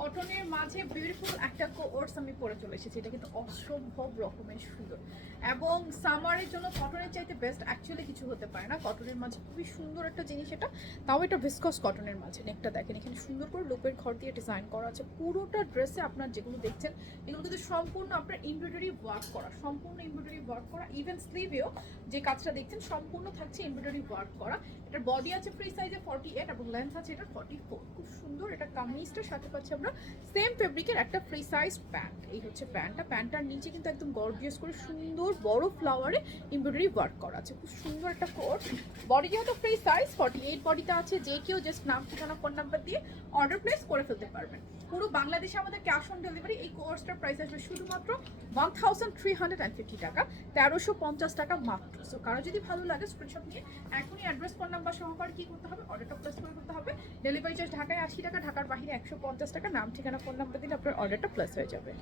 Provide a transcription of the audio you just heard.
কটনের মাঝে বিউটিফুল একটা কোর্স আমি পরে চলে এসেছি। এটা কিন্তু অসম্ভব রকমের সুন্দর এবং সামারের জন্য কটনের চাইতে বেস্ট অ্যাকচুয়ালি কিছু হতে পারে না। কটনের মাঝে খুবই সুন্দর একটা জিনিস এটা, তাও এটা ভিসকস কটনের মাঝে। নেকটা দেখেন, এখানে সুন্দর করে লুপের ঘর দিয়ে ডিজাইন করা আছে। পুরোটা ড্রেসে আপনার যেগুলো দেখছেন এগুলো কিন্তু সম্পূর্ণ আপনার এমব্রয়ডারি ওয়ার্ক করা, সম্পূর্ণ এমব্রয়ডারি ওয়ার্ক করা। ইভেন স্লিভেও যে কাজটা দেখছেন সম্পূর্ণ থাকছে এমব্রয়ডারি ওয়ার্ক করা। এটার বডি আছে ফ্রি সাইজে 48 এবং লেন্থ আছে এটা 44। খুব সুন্দর। এটা কামিজটার সাথে পাচ্ছি আমরা সেম ফেব্রিকের একটা ফ্রি সাইজ প্যান্ট। এই হচ্ছে প্যান্টটা। প্যান্টটার নিচে কিন্তু একদম গর্জিয়াস করে সুন্দর বড় ফ্লাওয়ারে এমব্রয়ডারি ওয়ার্ক করা আছে। খুব সুন্দর একটা কোট। বডি যেহেতু ফ্রি সাইজ 48 বডিতে আছে, যে কেউ জাস্ট নাম ঠিকানা ফোন নাম্বার দিয়ে অর্ডার প্লেস করে ফেলতে পারবেন। পুরো বাংলাদেশে আমাদের ক্যাশ অন ডেলিভারি। এই কোর্সটার প্রাইস আসবে শুধুমাত্র 1350 টাকা, 1350 টাকা মাত্র। সো কারো যদি ভালো লাগে স্ক্রিনশট নিয়ে এখনই অ্যাড্রেস ফোন নাম্বার সহকারে কি করতে হবে, অর্ডারটা প্লেস করে করতে হবে। ডেলিভারি চার্জ ঢাকায় 80 টাকা, ঢাকার বাইরে 150 টাকা। নাম ঠিকানা ফোন নাম্বার দিলে আপনার অর্ডারটা প্লেস হয়ে যাবে।